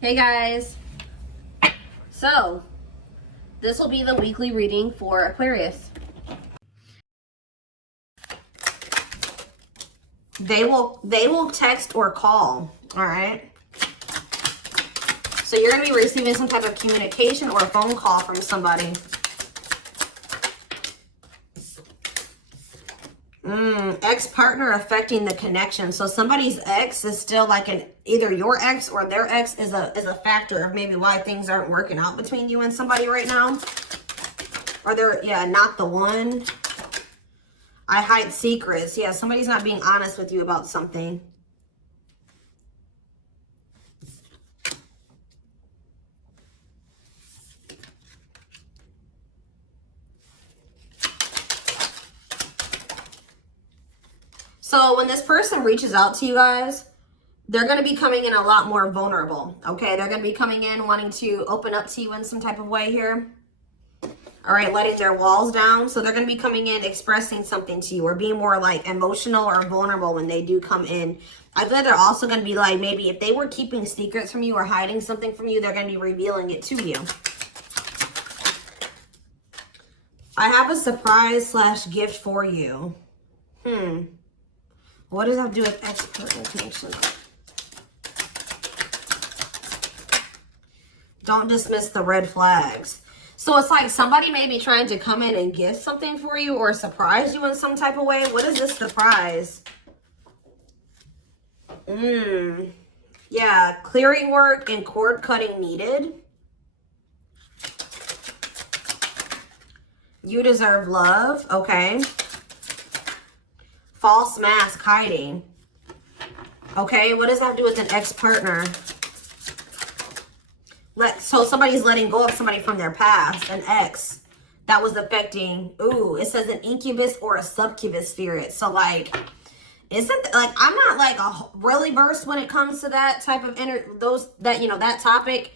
Hey guys, so this will be the weekly reading for Aquarius. They will text or call, all right? So you're going to be receiving some type of communication or a phone call from somebody. Ex-partner affecting the connection. So somebody's ex is still like either your ex or their ex is a factor of maybe why things aren't working out between you and somebody right now. Or they're, yeah, not the one. I hide secrets. Yeah, somebody's not being honest with you about something. So when this person reaches out to you guys, they're going to be coming in a lot more vulnerable, okay? They're going to be coming in wanting to open up to you in some type of way here. All right, letting their walls down. So they're going to be coming in expressing something to you or being more like emotional or vulnerable when they do come in. I feel like they're also going to be like, maybe if they were keeping secrets from you or hiding something from you, they're going to be revealing it to you. I have a surprise / gift for you. What does that have to do with ex-partner connection? Don't dismiss the red flags. So it's like somebody may be trying to come in and gift something for you or surprise you in some type of way. What is this surprise? Yeah, clearing work and cord cutting needed. You deserve love. Okay. False mask hiding. Okay, what does that have to do with an ex-partner? So somebody's letting go of somebody from their past, an ex that was affecting. Ooh, it says an incubus or a succubus spirit. So like, isn't like, I'm not like really versed when it comes to that type of that topic,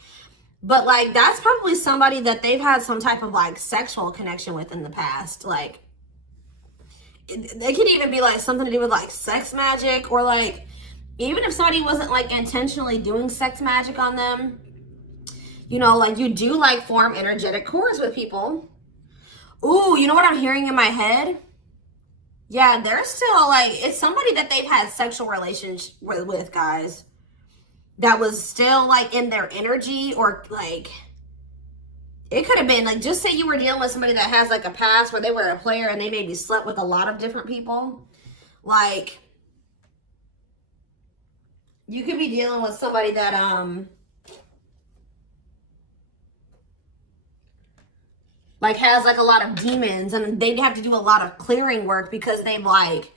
but like that's probably somebody that they've had some type of like sexual connection with in the past. Like they could even be like something to do with like sex magic, or like even if somebody wasn't like intentionally doing sex magic on them, you know, like you do like form energetic cords with people. Ooh, you know what I'm hearing in my head? Yeah, they're still like, it's somebody that they've had sexual relations with, guys, that was still like in their energy, or like it could have been like, just say you were dealing with somebody that has like a past where they were a player and they maybe slept with a lot of different people. Like you could be dealing with somebody that like has like a lot of demons, and they'd have to do a lot of clearing work because they've like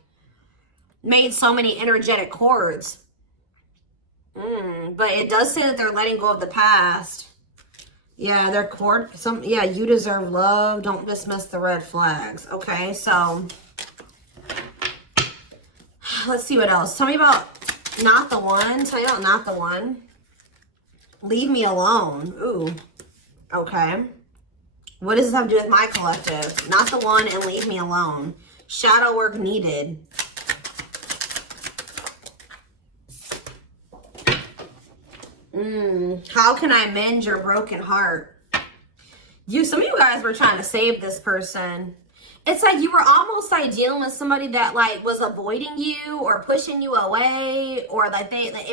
made so many energetic cords. But it does say that they're letting go of the past. Yeah, their cord, yeah, you deserve love. Don't dismiss the red flags. Okay, so let's see what else. Tell me about not the one. Tell me about not the one. Leave me alone. Ooh, okay. What does this have to do with my collective? Not the one and leave me alone. Shadow work needed. How can I mend your broken heart? Some of you guys were trying to save this person. It's like you were almost like dealing with somebody that like was avoiding you or pushing you away, or like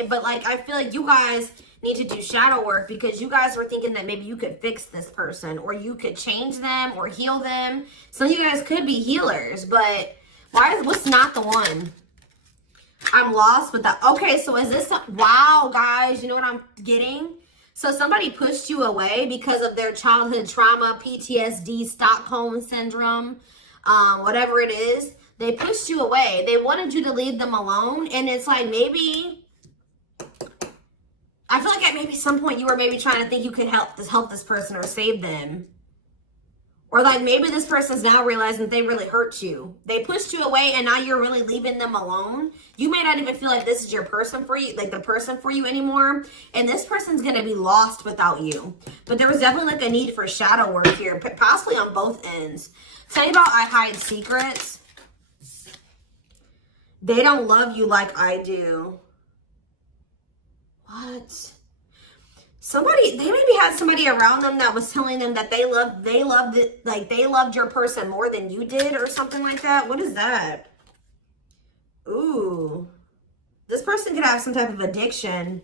but like I feel like you guys need to do shadow work because you guys were thinking that maybe you could fix this person or you could change them or heal them. Some of you guys could be healers, but what's not the one? I'm lost with that. Okay, so is this, wow, guys, you know what I'm getting? So somebody pushed you away because of their childhood trauma, PTSD, Stockholm syndrome, whatever it is. They pushed you away. They wanted you to leave them alone. And it's like maybe, I feel like at maybe some point you were maybe trying to think you could help this person or save them. Or like maybe this person's now realizing they really hurt you. They pushed you away and now you're really leaving them alone. You may not even feel like this is your person for you, like the person for you anymore. And this person's going to be lost without you. But there was definitely like a need for shadow work here, possibly on both ends. Tell me about I hide secrets. They don't love you like I do. What? Somebody, they maybe had somebody around them that was telling them that they loved it, like they loved your person more than you did or something like that. What is that? Ooh. This person could have some type of addiction.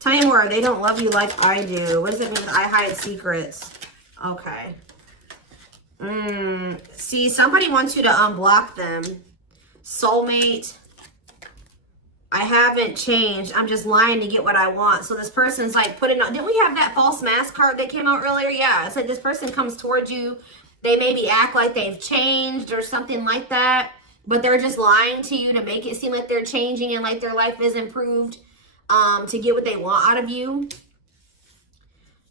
Tell me more. They don't love you like I do. What does it mean with I hide secrets? Okay. See, somebody wants you to unblock them. Soulmate. I haven't changed. I'm just lying to get what I want. So this person's like putting on, didn't we have that false mask card that came out earlier? Yeah, it's like this person comes towards you. They maybe act like they've changed or something like that, but they're just lying to you to make it seem like they're changing and like their life is improved, to get what they want out of you.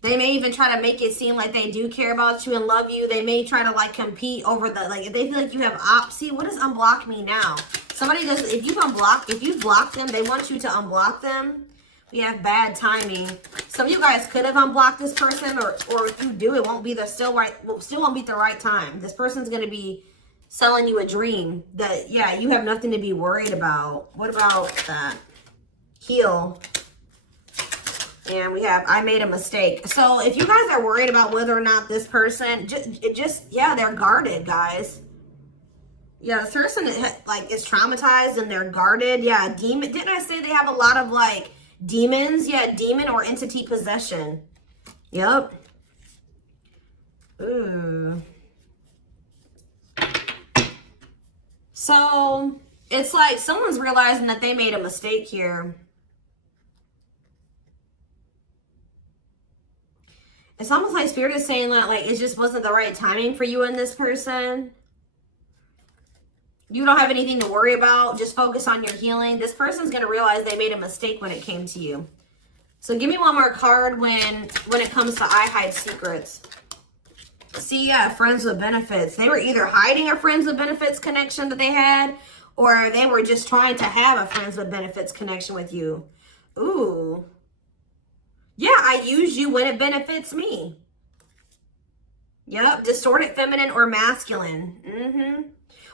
They may even try to make it seem like they do care about you and love you. They may try to like compete over the, like if they feel like you have see, what does unblock me now? Somebody does, if you've blocked them, they want you to unblock them. We have bad timing. Some of you guys could have unblocked this person, or if you do, it won't be the still won't be the right time. This person's gonna be selling you a dream that, yeah, you have nothing to be worried about. What about that? Heal. And we have, I made a mistake. So if you guys are worried about whether or not this person, yeah, they're guarded, guys. Yeah, this person like is traumatized and they're guarded. Yeah, demon. Didn't I say they have a lot of like demons? Yeah, demon or entity possession. Yep. Ooh. So it's like someone's realizing that they made a mistake here. It's almost like Spirit is saying that like it just wasn't the right timing for you and this person. You don't have anything to worry about. Just focus on your healing. This person's going to realize they made a mistake when it came to you. So give me one more card when it comes to I hide secrets. See, yeah, friends with benefits. They were either hiding a friends with benefits connection that they had, or they were just trying to have a friends with benefits connection with you. Ooh. Yeah, I use you when it benefits me. Yep, distorted feminine or masculine.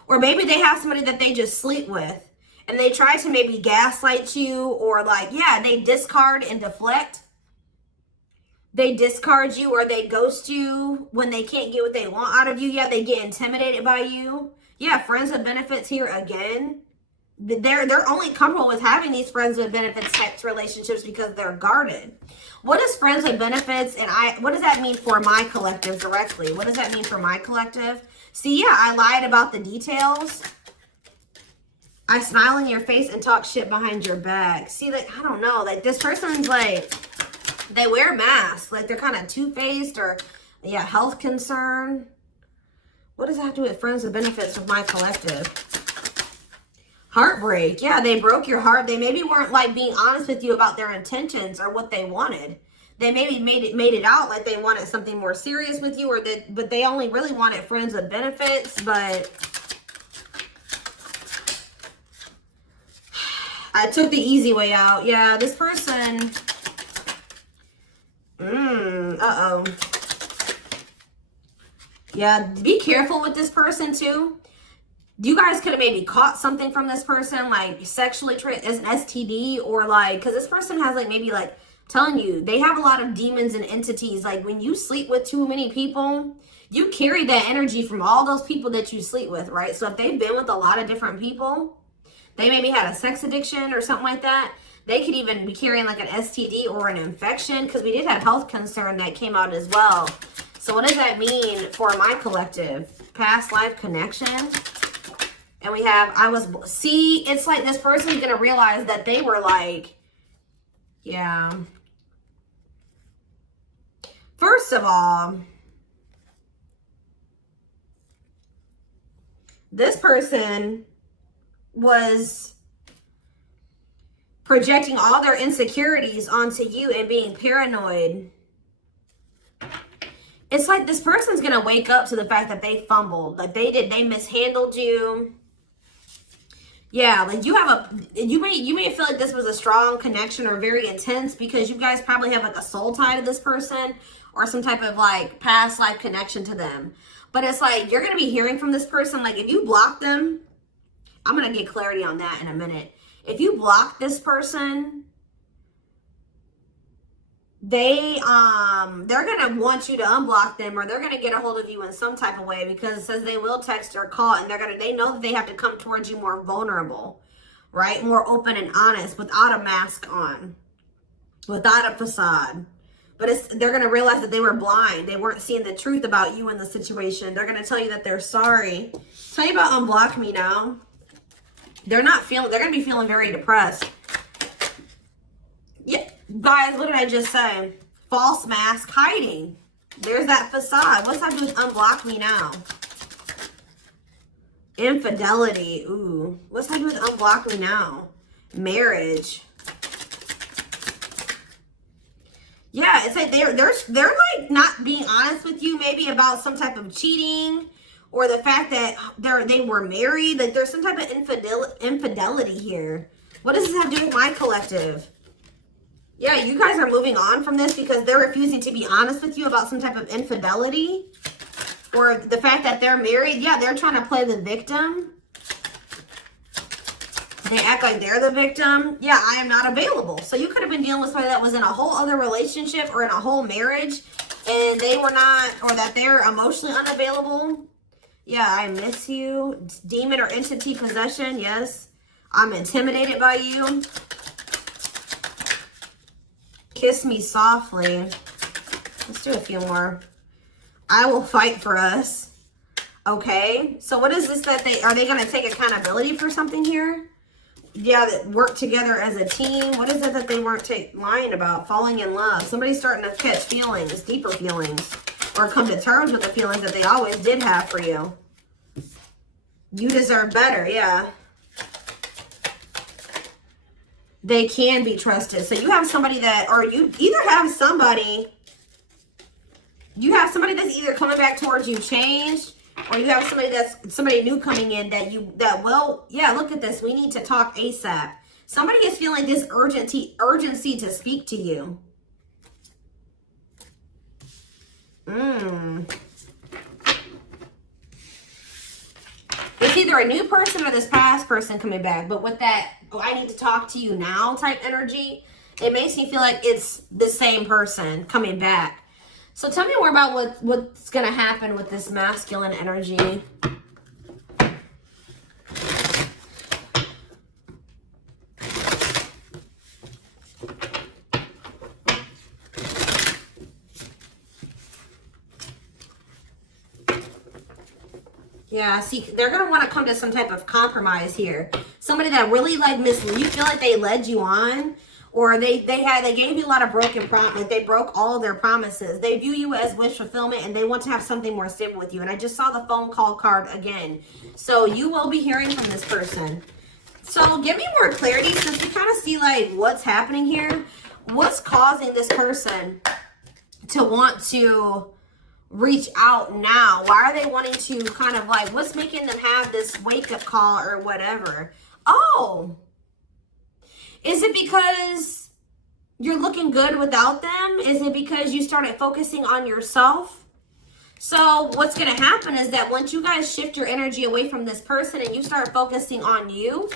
Or maybe they have somebody that they just sleep with and they try to maybe gaslight you, or like, yeah, they discard and deflect. They discard you or they ghost you when they can't get what they want out of you. Yeah, they get intimidated by you. Yeah, friends with benefits here again. They're only comfortable with having these friends with benefits types relationships because they're guarded. What is friends with benefits, and what does that mean for my collective directly? What does that mean for my collective? See, yeah, I lied about the details. I smile in your face and talk shit behind your back. See, like, I don't know, like this person's like, they wear masks, like they're kind of two-faced, or yeah, health concern. What does that have to do with friends with benefits with my collective? Heartbreak. Yeah, they broke your heart. They maybe weren't like being honest with you about their intentions or what they wanted. They maybe made it out like they wanted something more serious with you, but they only really wanted friends with benefits. But I took the easy way out. Yeah, this person. Uh-oh. Yeah, be careful with this person too. You guys could have maybe caught something from this person, like sexually as an STD, or like, because this person has like maybe like telling you they have a lot of demons and entities. Like when you sleep with too many people, you carry that energy from all those people that you sleep with, right? So if they've been with a lot of different people, they maybe had a sex addiction or something like that. They could even be carrying like an STD or an infection, because we did have health concern that came out as well. So what does that mean for my collective? Past life connection. And we have, see, it's like this person's going to realize that they were like, yeah. First of all, this person was projecting all their insecurities onto you and being paranoid. It's like this person's going to wake up to the fact that they fumbled. Like they mishandled you. Yeah, like you may feel like this was a strong connection or very intense because you guys probably have like a soul tie to this person or some type of like past life connection to them. But it's like you're going to be hearing from this person. Like if you block them, I'm going to get clarity on that in a minute. If you block this person, they're gonna want you to unblock them, or they're gonna get a hold of you in some type of way, because it says they will text or call, and they know that they have to come towards you more vulnerable, right? More open and honest, without a mask on, without a facade. But they're gonna realize that they were blind. They weren't seeing the truth about you in the situation. They're gonna tell you that they're sorry. Tell you about unblock me now. They're gonna be feeling very depressed. Yeah, guys, what did I just say? False mask hiding. There's that facade. What's that do with unblock me now? Infidelity. Ooh. What's that do with unblock me now? Marriage. Yeah, it's like they're like not being honest with you, maybe about some type of cheating, or the fact that they were married. Like there's some type of infidelity here. What does this have to do with my collective? Yeah, you guys are moving on from this because they're refusing to be honest with you about some type of infidelity, or the fact that they're married. Yeah, they're trying to play the victim. They act like they're the victim. Yeah, I am not available. So you could have been dealing with somebody that was in a whole other relationship or in a whole marriage, and they were not, or that they're emotionally unavailable. Yeah, I miss you. Demon or entity possession. Yes, I'm intimidated by you. Kiss me softly. Let's do a few more. I will fight for us. Okay, so what is this that are they going to take accountability for something here? Yeah, that work together as a team. What is it that they weren't lying about? Falling in love. Somebody's starting to catch feelings, deeper feelings, or come to terms with the feelings that they always did have for you. You deserve better, yeah. They can be trusted. So you have somebody that, or you either have somebody, that's either coming back towards you changed, or you have somebody new coming in that will, yeah, look at this. We need to talk ASAP. Somebody is feeling this urgency to speak to you. It's either a new person or this past person coming back. But with that, oh, I need to talk to you now type energy, it makes me feel like it's the same person coming back. So tell me more about what's going to happen with this masculine energy. Yeah, see, they're going to want to come to some type of compromise here. Somebody that really like misled you, feel like they led you on, or they gave you a lot of broken promises. They broke all of their promises. They view you as wish fulfillment, and they want to have something more stable with you. And I just saw the phone call card again. So you will be hearing from this person. So give me more clarity, since we kind of see like what's happening here. What's causing this person to want to reach out now? Why are they wanting to kind of like, what's making them have this wake-up call or whatever? Oh, is it because you're looking good without them? Is it because you started focusing on yourself? So what's going to happen is that once you guys shift your energy away from this person and you start focusing on you,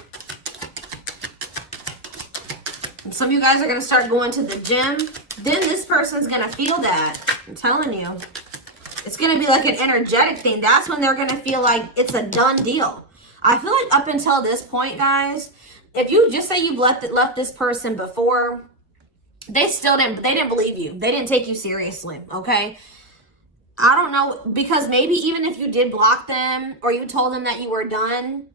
and some of you guys are going to start going to the gym, then this person's going to feel that. I'm telling you. It's going to be like an energetic thing. That's when they're going to feel like it's a done deal. I feel like up until this point, guys, if you just say you've left this person before, they didn't believe you. They didn't take you seriously, okay? I don't know, because maybe even if you did block them or you told them that you were done,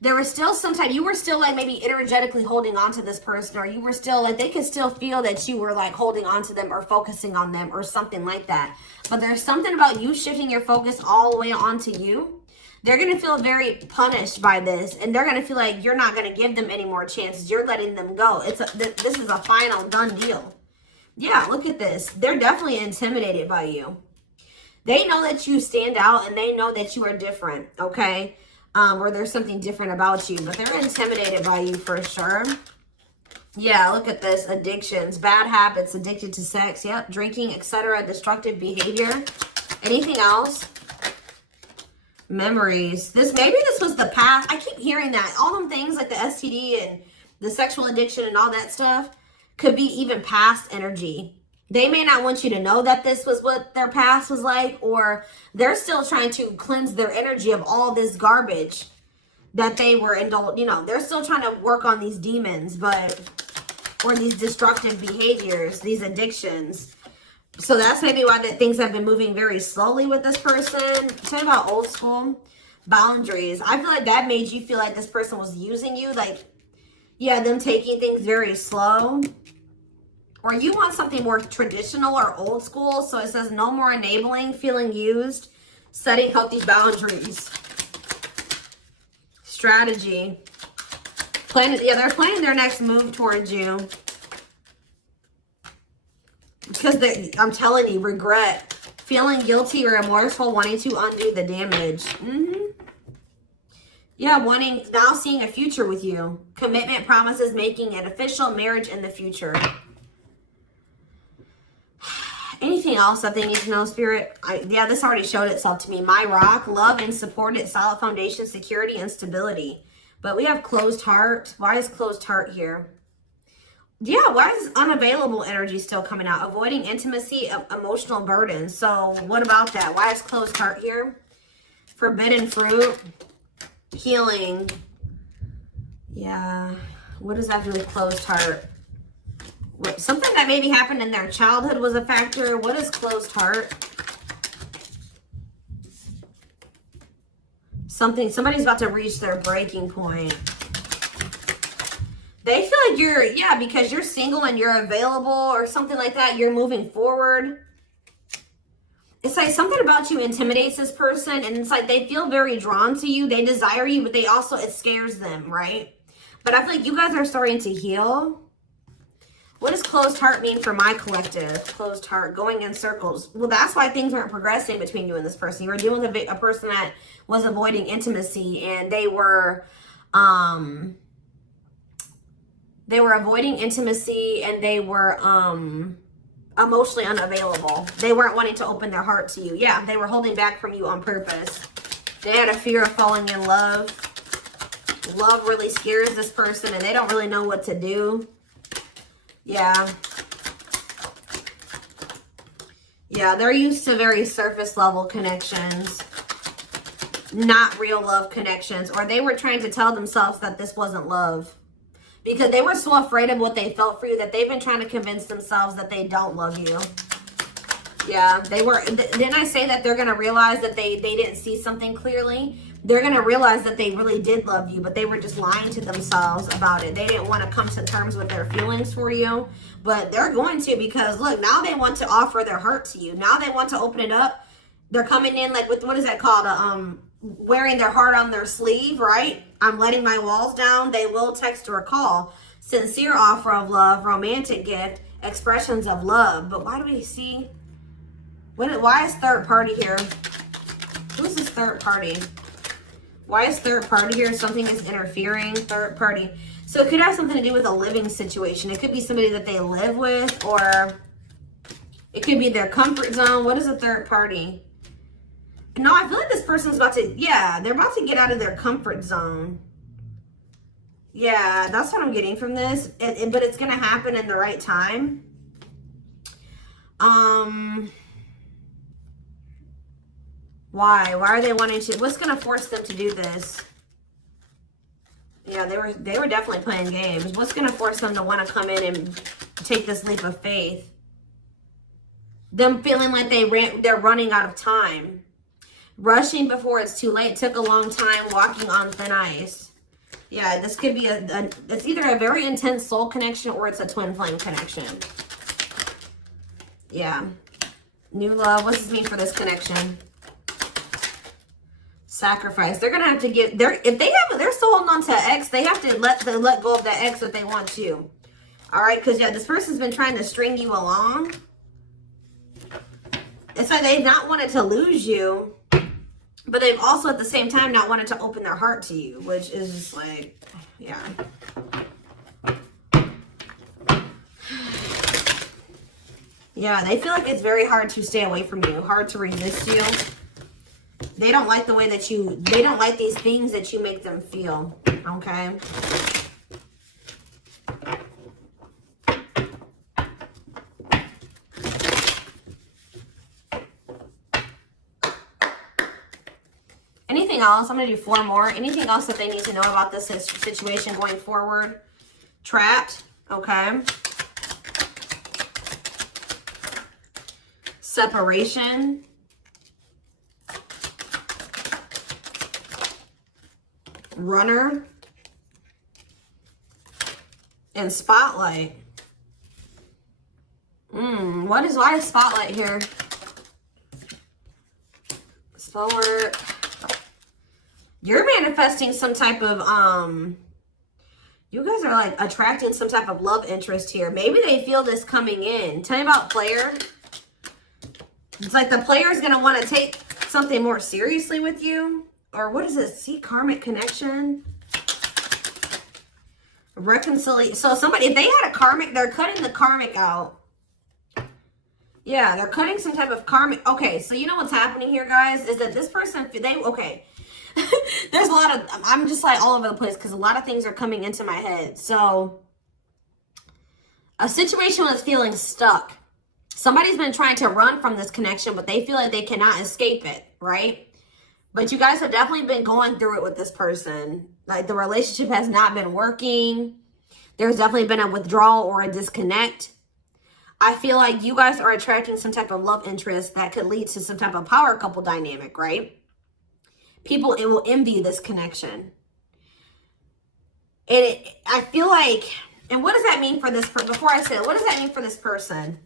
there was still you were still like maybe energetically holding on to this person, or you were still like, they could still feel that you were like holding on to them or focusing on them or something like that. But there's something about you shifting your focus all the way onto you. They're going to feel very punished by this, and they're going to feel like you're not going to give them any more chances. You're letting them go. This is a final done deal. Yeah, look at this. They're definitely intimidated by you. They know that you stand out, and they know that you are different, okay? Or there's something different about you, but they're intimidated by you for sure. Yeah, look at this. Addictions, bad habits, addicted to sex, yep, drinking, etc., destructive behavior. Anything else? Memories. Maybe this was the past. I keep hearing that. All them things like the STD and the sexual addiction and all that stuff could be even past energy They may not want you to know that this was what their past was like, or they're still trying to cleanse their energy of all this garbage that they were indulged. You know, they're still trying to work on these demons, or these destructive behaviors, these addictions. So that's maybe why that things have been moving very slowly with this person. Talking about old school boundaries. I feel like that made you feel like this person was using you. Like, yeah, them taking things very slow. Or you want something more traditional or old school. So it says no more enabling, feeling used, setting healthy boundaries. Strategy. They're planning their next move towards you. Because I'm telling you, regret. Feeling guilty or remorseful, wanting to undo the damage. Yeah, now seeing a future with you. Commitment, promises, making an official marriage in the future. Anything else that they need to know, Spirit? Yeah, this already showed itself to me. My rock, love and supported, solid foundation, security, and stability. But we have closed heart. Why is closed heart here? Yeah, why is unavailable energy still coming out? Avoiding intimacy, emotional burden. So what about that? Why is closed heart here? Forbidden fruit, healing. Yeah, what does that do with closed heart? Something that maybe happened in their childhood was a factor. What is closed heart? Somebody's about to reach their breaking point. They feel like because you're single and you're available or something like that, you're moving forward. It's like something about you intimidates this person, and it's like they feel very drawn to you. They desire you, but it scares them, right? But I feel like you guys are starting to heal. What does closed heart mean for my collective? Closed heart, going in circles. Well, that's why things weren't progressing between you and this person. You were dealing with a person that was avoiding intimacy, and they were avoiding intimacy, and they were emotionally unavailable. They weren't wanting to open their heart to you. Yeah, they were holding back from you on purpose. They had a fear of falling in love. Love really scares this person, and they don't really know what to do. Yeah. Yeah, they're used to very surface level connections, not real love connections. Or they were trying to tell themselves that this wasn't love, because they were so afraid of what they felt for you that they've been trying to convince themselves that they don't love you. Yeah, they were. Didn't I say that they're going to realize that they didn't see something clearly? They're going to realize that they really did love you, but they were just lying to themselves about it. They didn't want to come to terms with their feelings for you, but they're going to, because look, now they want to offer their heart to you. Now they want to open it up. They're coming in like with, what is that called? Wearing their heart on their sleeve, right? I'm letting my walls down. They will text or call. Sincere offer of love, romantic gift, expressions of love. But why do we see? Why is third party here? Who's this third party? Why is third party here? Something is interfering. Third party. So it could have something to do with a living situation. It could be somebody that they live with, or it could be their comfort zone. What is a third party? No, I feel like this person's about to, they're about to get out of their comfort zone. Yeah, that's what I'm getting from this. But it's going to happen in the right time. Why are they wanting to? What's going to force them to do this? Yeah, they were definitely playing games. What's going to force them to want to come in and take this leap of faith? Them feeling like they're running out of time. Rushing before it's too late. Took a long time, walking on thin ice. Yeah, this could be it's either a very intense soul connection or it's a twin flame connection. Yeah. New love. What does this mean for this connection? Sacrifice. They're gonna have to give. If they're still holding on to an ex, they have to let go of that ex if they want to. All right, because this person's been trying to string you along. It's like they've not wanted to lose you, but they've also at the same time not wanted to open their heart to you, which is just like, yeah. Yeah, they feel like it's very hard to stay away from you, hard to resist you. They don't like the way that they don't like these things that you make them feel, okay? Anything else? I'm going to do 4 more. Anything else that they need to know about this situation going forward? Trapped. Okay. Separation. Runner. And spotlight. Why is spotlight here? Forward. You're manifesting some type of you guys are like attracting some type of love interest here. Maybe they feel this coming in. Tell me about player. It's like the player is going to want to take something more seriously with you. Or what is this? See, karmic connection. Reconciliation. So somebody, if they had a karmic, they're cutting the karmic out. Yeah, they're cutting some type of karmic. Okay, so you know what's happening here, guys, is that this person, okay. There's a lot of, I'm just like all over the place because a lot of things are coming into my head. So, a situation was feeling stuck. Somebody's been trying to run from this connection, but they feel like they cannot escape it, right? But you guys have definitely been going through it with this person. Like, the relationship has not been working. There's definitely been a withdrawal or a disconnect. I feel like you guys are attracting some type of love interest that could lead to some type of power couple dynamic, right? People, it will envy this connection. And I feel like, and what does that mean for this person? Before I say it, what does that mean for this person?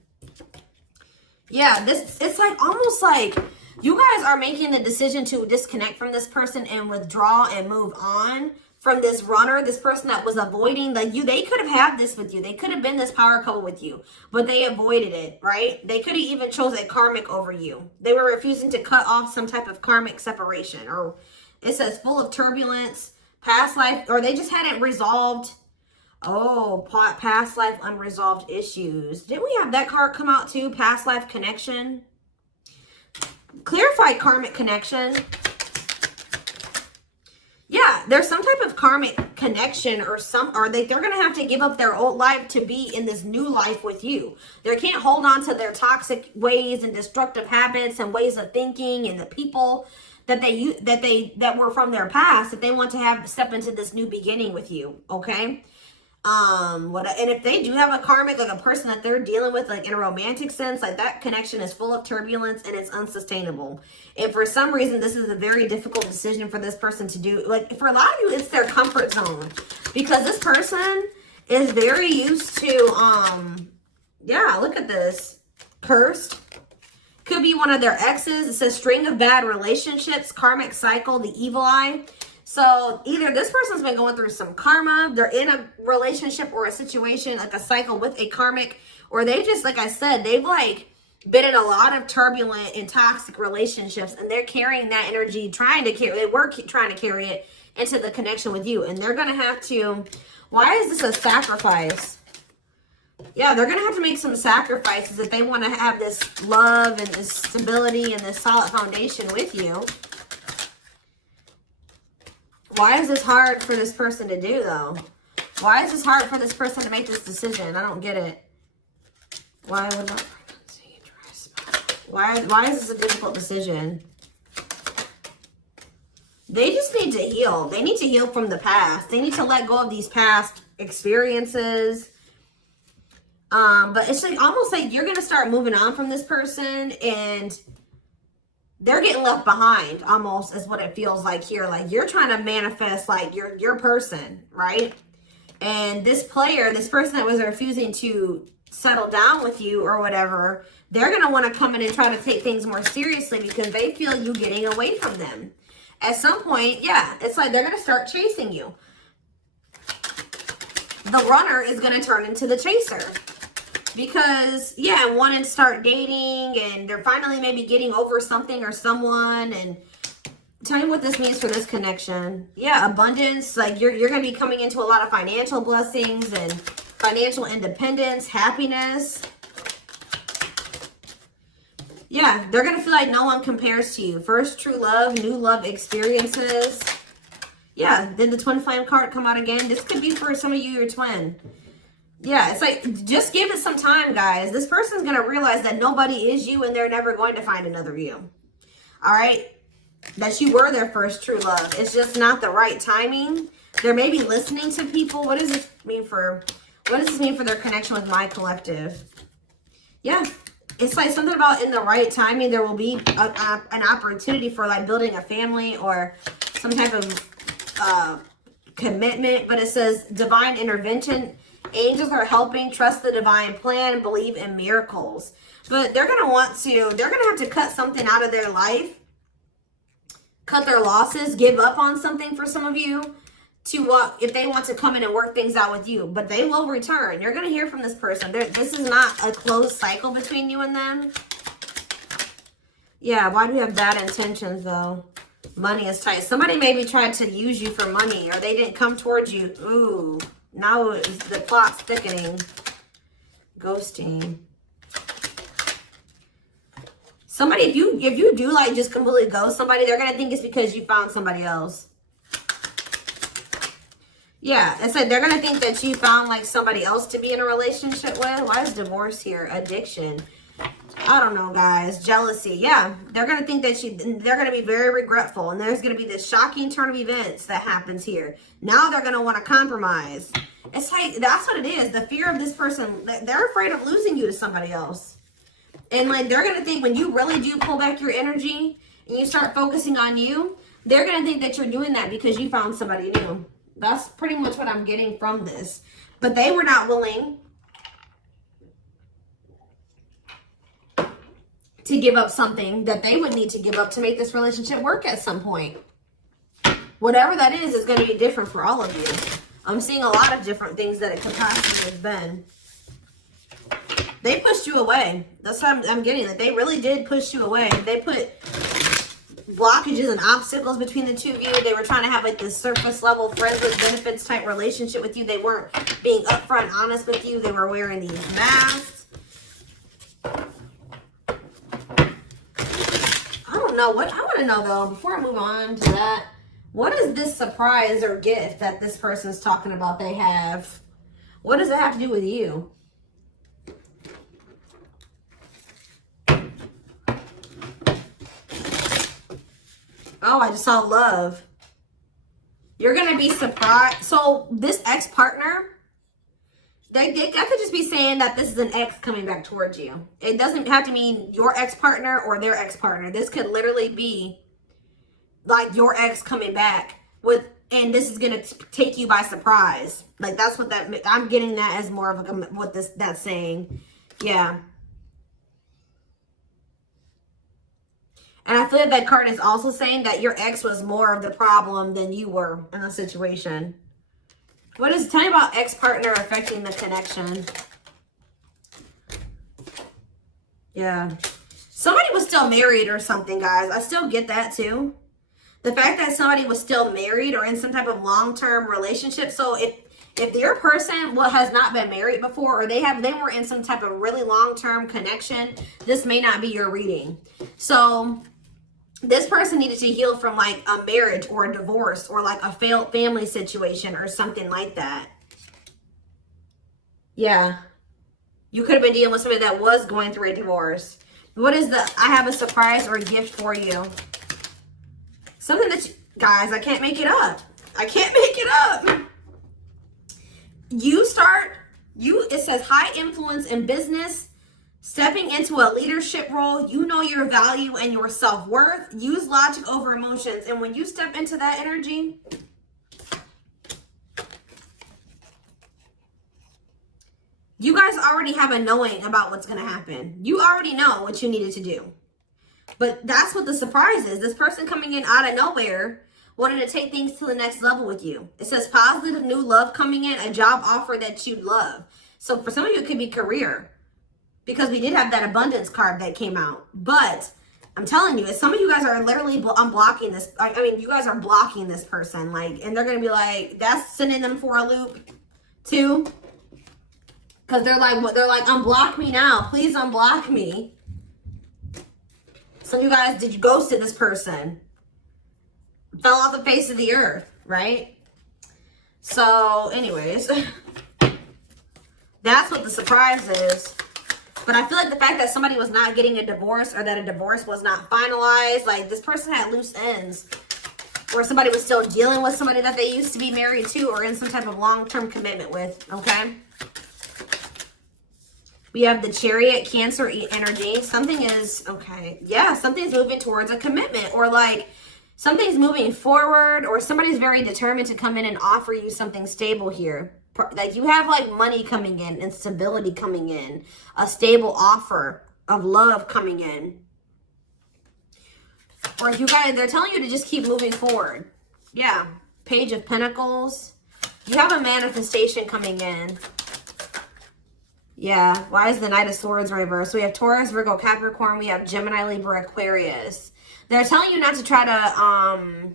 Yeah, it's like almost like you guys are making the decision to disconnect from this person and withdraw and move on from this runner, this person that was avoiding they could have had this with you. They could have been this power couple with you, but they avoided it, right? They could have even chose a karmic over you. They were refusing to cut off some type of karmic separation, or it says full of turbulence, past life, or they just hadn't resolved. Oh, past life unresolved issues. Didn't we have that card come out too? Past life connection. Clarified karmic connection. Yeah, there's some type of karmic connection or they're going to have to give up their old life to be in this new life with you. They can't hold on to their toxic ways and destructive habits and ways of thinking and the people that were from their past that they want to step into this new beginning with you, okay? And if they do have a karmic, like a person that they're dealing with, like in a romantic sense, like that connection is full of turbulence and it's unsustainable. And for some reason, this is a very difficult decision for this person to do. Like for a lot of you, it's their comfort zone because this person is very used to, yeah, look at this. Cursed. Could be one of their exes. It says string of bad relationships, karmic cycle, the evil eye. So either this person's been going through some karma, they're in a relationship or a situation, like a cycle with a karmic, or they just, like I said, they've like been in a lot of turbulent and toxic relationships, and they're carrying that energy, trying to carry it into the connection with you. And they're going to have to, why is this a sacrifice? Yeah, they're going to have to make some sacrifices if they want to have this love and this stability and this solid foundation with you. Why is this hard for this person to do, though? Why is this hard for this person to make this decision? I don't get it. Why would not frequency dry spot? Why is this a difficult decision? They just need to heal. They need to heal from the past. They need to let go of these past experiences. But it's like almost like you're going to start moving on from this person and they're getting left behind, almost is what it feels like here. Like you're trying to manifest like your person, right? And this person that was refusing to settle down with you or whatever, they're going to want to come in and try to take things more seriously because they feel you getting away from them. At some point, yeah, it's like they're going to start chasing you. The runner is going to turn into the chaser. Because, yeah, wanting to start dating and they're finally maybe getting over something or someone. And tell me what this means for this connection. Yeah, abundance. Like you're going to be coming into a lot of financial blessings and financial independence, happiness. Yeah, they're going to feel like no one compares to you. First true love, new love experiences. Yeah, then the twin flame card come out again. This could be for some of you, your twin. Yeah, it's like, just give it some time, guys. This person's going to realize that nobody is you and they're never going to find another you. All right? that you were their first true love. It's just not the right timing. They're maybe listening to people. What does this mean for their connection with my collective? Yeah. It's like something about in the right timing, there will be an opportunity for like building a family or some type of commitment. But it says divine intervention. Angels are helping. Trust the divine plan. Believe in miracles. But they're going to have to cut something out of their life. Cut their losses. Give up on something for some of you. If they want to come in and work things out with you. But they will return. You're going to hear from this person. This is not a closed cycle between you and them. Yeah, why do we have bad intentions, though? Money is tight. Somebody maybe tried to use you for money, or they didn't come towards you. Ooh, now the plot's thickening. Ghosting. Somebody, if you do like just completely ghost somebody, they're going to think it's because you found somebody else. Yeah, it said they're going to think that you found like somebody else to be in a relationship with. Why is divorce here? Addiction. I don't know, guys. Jealousy. Yeah, they're going to think that they're going to be very regretful. And there's going to be this shocking turn of events that happens here. Now they're going to want to compromise. It's like, that's what it is. The fear of this person, they're afraid of losing you to somebody else. And like, they're going to think when you really do pull back your energy and you start focusing on you, they're going to think that you're doing that because you found somebody new. That's pretty much what I'm getting from this. But they were not willing to give up something that they would need to give up to make this relationship work at some point. Whatever that is going to be different for all of you. I'm seeing a lot of different things that it could possibly have been. They pushed you away. That's what I'm getting. That they really did push you away. They put blockages and obstacles between the two of you. They were trying to have like this surface level friends with benefits type relationship with you. They weren't being upfront honest with you. They were wearing these masks. I don't know what I want to know though, before I move on to that, what is this surprise or gift that this person's talking about they have? What does it have to do with you? Oh, I just saw love. You're going to be surprised. So this ex-partner, they could just be saying that this is an ex coming back towards you. It doesn't have to mean your ex-partner or their ex-partner. This could literally be like your ex coming back and this is going to take you by surprise. Like that's what I'm getting that as more of what that's saying. Yeah. And I feel like that card is also saying that your ex was more of the problem than you were in the situation. Tell me about ex-partner affecting the connection. Yeah. Somebody was still married or something, guys. I still get that too. The fact that somebody was still married or in some type of long-term relationship. So if your person has not been married before or they were in some type of really long-term connection, this may not be your reading. So this person needed to heal from like a marriage or a divorce or like a failed family situation or something like that. Yeah. You could have been dealing with somebody that was going through a divorce. What is I have a surprise or a gift for you. Something that guys, I can't make it up. I can't make it up. It says high influence in business. Stepping into a leadership role, you know your value and your self-worth. Use logic over emotions. And when you step into that energy, you guys already have a knowing about what's going to happen. You already know what you needed to do. But that's what the surprise is. This person coming in out of nowhere wanted to take things to the next level with you. It says positive new love coming in, a job offer that you'd love. So for some of you, it could be career. Because we did have that abundance card that came out. But I'm telling you, some of you guys are literally unblocking this. I mean, you guys are blocking this person. Like, and they're going to be like, that's sending them for a loop too. Because they're like, unblock me now. Please unblock me. Some of you guys, did you ghosted this person? Fell off the face of the earth, right? So, anyways. That's what the surprise is. But I feel like the fact that somebody was not getting a divorce or that a divorce was not finalized, like this person had loose ends. Or somebody was still dealing with somebody that they used to be married to or in some type of long-term commitment with, okay? We have the Chariot, Cancer energy. Something is, okay, yeah, something's moving towards a commitment, or like something's moving forward, or somebody's very determined to come in and offer you something stable here. Like you have like money coming in and stability coming in, a stable offer of love coming in. Or you guys, they're telling you to just keep moving forward. Yeah, Page of Pentacles. You have a manifestation coming in. Yeah, why is the Knight of Swords reversed? We have Taurus, Virgo, Capricorn. We have Gemini, Libra, Aquarius. They're telling you not to try to,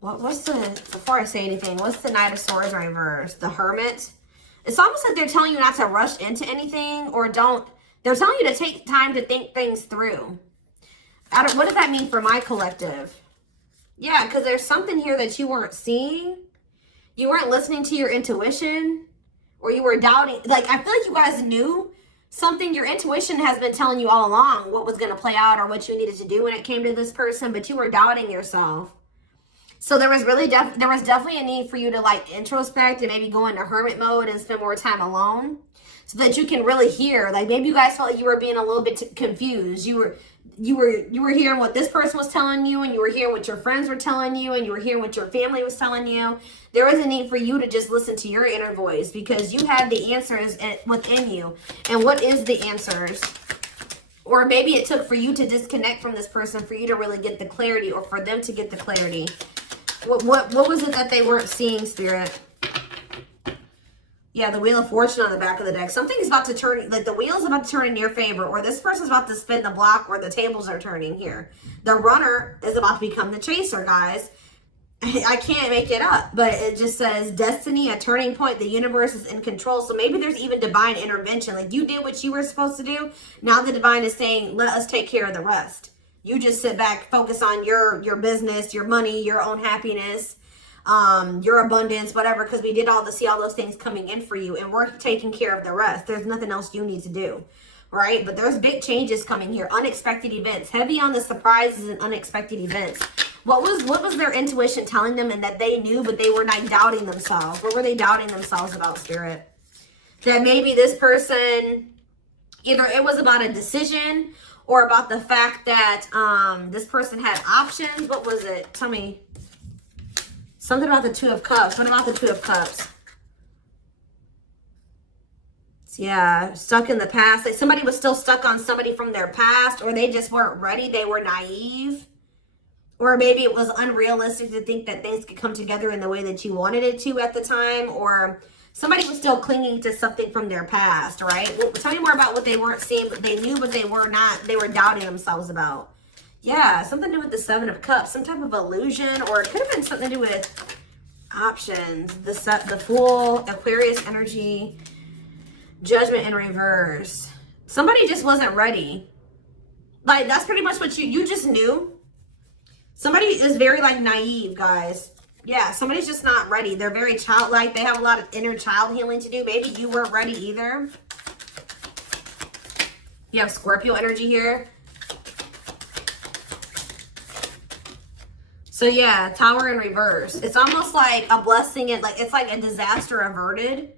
what's the, before I say anything, what's the Knight of Swords reversed? The Hermit. It's almost like they're telling you not to rush into anything, or they're telling you to take time to think things through. What does that mean for my collective? Yeah, because there's something here that you weren't seeing. You weren't listening to your intuition, or you were doubting. Like, I feel like you guys knew something. Your intuition has been telling you all along what was going to play out or what you needed to do when it came to this person, but you were doubting yourself. So there was really there was definitely a need for you to like introspect and maybe go into hermit mode and spend more time alone so that you can really hear. Like maybe you guys felt like you were being a little bit confused. You were hearing what this person was telling you, and you were hearing what your friends were telling you, and you were hearing what your family was telling you. There was a need for you to just listen to your inner voice, because you have the answers within you. And what is the answers? Or maybe it took for you to disconnect from this person for you to really get the clarity, or for them to get the clarity. What was it that they weren't seeing, Spirit? Yeah, the Wheel of Fortune on the back of the deck. Something's about to turn, like the wheel's about to turn in your favor, or this person's about to spin the block, or the tables are turning here. The runner is about to become the chaser, guys. I can't make it up, but it just says destiny, a turning point. The universe is in control. So maybe there's even divine intervention. Like you did what you were supposed to do. Now the divine is saying, let us take care of the rest. You just sit back, focus on your business, your money, your own happiness, your abundance, whatever, because we did see all those things coming in for you, and we're taking care of the rest. There's nothing else you need to do, right? But there's big changes coming here, unexpected events, heavy on the surprises and unexpected events. What was their intuition telling them, and that they knew, but they were not doubting themselves? What were they doubting themselves about, Spirit? That maybe this person, either it was about a decision or about the fact that this person had options. What was it? Tell me. Something about the Two of Cups. What about the Two of Cups? Yeah, stuck in the past. Like somebody was still stuck on somebody from their past, or they just weren't ready. They were naive. Or maybe it was unrealistic to think that things could come together in the way that you wanted it to at the time. Or somebody was still clinging to something from their past, right? Well, tell me more about what they weren't seeing, but they knew, but they were not. They were doubting themselves about. Yeah, something to do with the Seven of Cups, some type of illusion, or it could have been something to do with options. The Fool, Aquarius energy, Judgment in reverse. Somebody just wasn't ready. Like, that's pretty much what you just knew. Somebody is very, like, naive, guys. Yeah, somebody's just not ready. They're very childlike. They have a lot of inner child healing to do. Maybe you weren't ready either. You have Scorpio energy here. So yeah, Tower in reverse. It's almost like a blessing. It's like a disaster averted.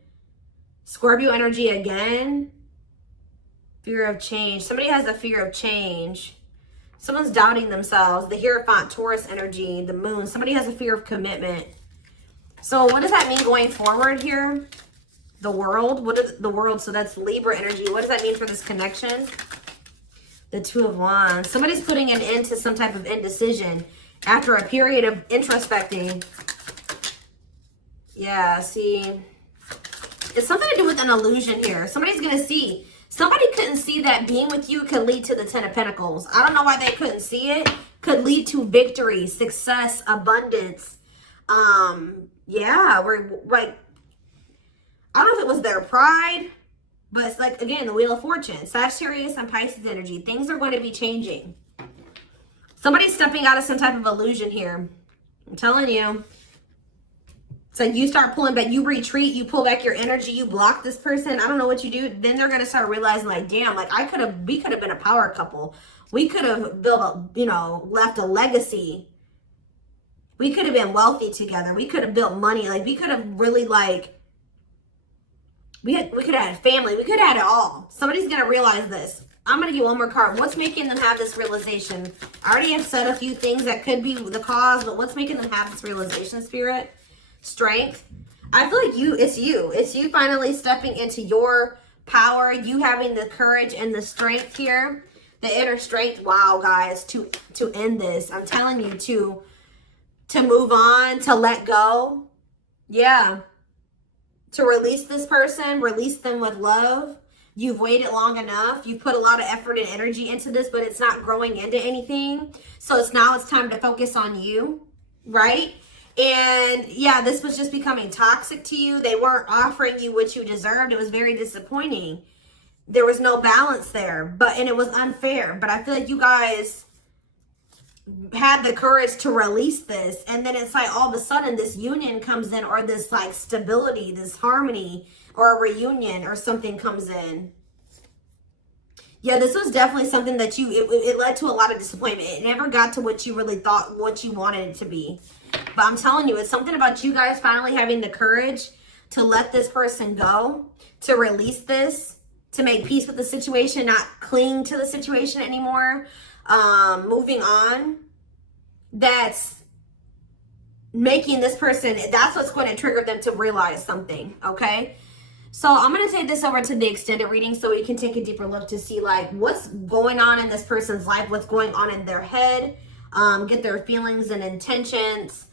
Scorpio energy again. Fear of change. Somebody has a fear of change. Someone's doubting themselves. The Hierophant, Taurus energy, the Moon. Somebody has a fear of commitment. So what does that mean going forward here? The World. What is the World? So that's Libra energy. What does that mean for this connection? The Two of Wands. Somebody's putting an end to some type of indecision after a period of introspecting. Yeah, see. It's something to do with an illusion here. Somebody's going to see. Somebody couldn't see that being with you could lead to the Ten of Pentacles. I don't know why they couldn't see it. Could lead to victory, success, abundance. Yeah, we're like, I don't know if it was their pride, but it's like, again, the Wheel of Fortune. Sagittarius and Pisces energy. Things are going to be changing. Somebody's stepping out of some type of illusion here. I'm telling you. So you start pulling back, you retreat, you pull back your energy, you block this person. I don't know what you do. Then they're going to start realizing like, damn, like we could have been a power couple. We could have built a, you know, left a legacy. We could have been wealthy together. We could have built money. Like we could have really like, we could have had a family. We could have had it all. Somebody's going to realize this. I'm going to get one more card. What's making them have this realization? I already have said a few things that could be the cause, but what's making them have this realization, Spirit? Strength. I feel like it's you finally stepping into your power, you having the courage and the strength here, the inner strength. Wow, guys, to end this. I'm telling you, to move on, to let go. Yeah. To release this person, release them with love. You've waited long enough. You've put a lot of effort and energy into this, but it's not growing into anything. So it's time to focus on you, right? And yeah, this was just becoming toxic to you. They weren't offering you what you deserved. It was very disappointing. There was no balance there, and it was unfair. But I feel like you guys had the courage to release this. And then it's like all of a sudden this union comes in, or this like stability, this harmony, or a reunion or something comes in. Yeah, this was definitely something that it led to a lot of disappointment. It never got to what you really thought, what you wanted it to be. But I'm telling you, it's something about you guys finally having the courage to let this person go, to release this, to make peace with the situation, not cling to the situation anymore, moving on. That's making this person, that's what's going to trigger them to realize something, okay? So I'm going to take this over to the extended reading so we can take a deeper look to see like what's going on in this person's life, what's going on in their head, get their feelings and intentions